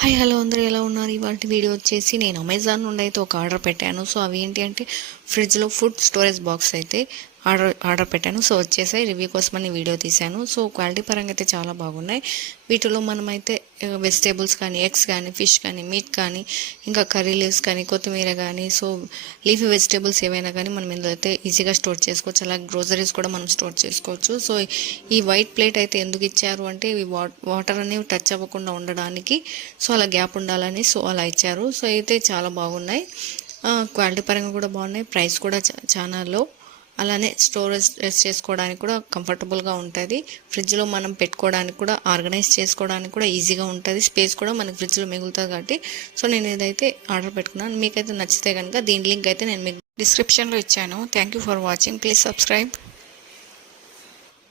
Hi hello అందరూ ఎలా ఉన్నారు? ఇవాళ వీడియో వచ్చేసి నేను అమెజాన్ నుండి అయితే ఒక ఆర్డర్ పెట్టాను. సో అవి ఏంటి అంటే ఫ్రిడ్జ్లో ఫుడ్ స్టోరేజ్ బాక్స్ అయితే ఆర్డర్ పెట్టాను. సో వచ్చేసాయి. రివ్యూ కోసమని వీడియో తీశాను. సో క్వాలిటీ పరంగా అయితే చాలా బాగున్నాయి. వీటిలో మనమైతే వెజిటేబుల్స్ కానీ, ఎగ్స్ కానీ, ఫిష్ కానీ, మీట్ కానీ, ఇంకా కర్రీ లీవ్స్ కానీ, కొత్తిమీర కానీ, సో లీఫీ వెజిటేబుల్స్ ఏవైనా కానీ మనం ఇందులో అయితే ఈజీగా స్టోర్ చేసుకోవచ్చు. అలాగే గ్రోసరీస్ కూడా మనం స్టోర్ చేసుకోవచ్చు. సో ఈ వైట్ ప్లేట్ అయితే ఎందుకు ఇచ్చారు అంటే ఇవి వాటర్ అనేవి టచ్ అవ్వకుండా ఉండడానికి, సో అలా గ్యాప్ ఉండాలని సో అలా ఇచ్చారు. సో అయితే చాలా బాగున్నాయి. క్వాలిటీ పరంగా కూడా బాగున్నాయి. ప్రైస్ కూడా చాలా లో. అలానే స్టోరేజ్ చేసుకోవడానికి కూడా కంఫర్టబుల్గా ఉంటుంది. ఫ్రిడ్జ్లో మనం పెట్టుకోవడానికి కూడా, ఆర్గనైజ్ చేసుకోవడానికి కూడా ఈజీగా ఉంటుంది. స్పేస్ కూడా మనకి ఫ్రిడ్జ్లో మిగులుతుంది కాబట్టి సో నేను ఇదైతే ఆర్డర్ పెట్టుకున్నాను. మీకైతే నచ్చితే కనుక దీని లింక్ అయితే నేను మీకు డిస్క్రిప్షన్లో ఇచ్చాను. Thank you for watching. Please subscribe.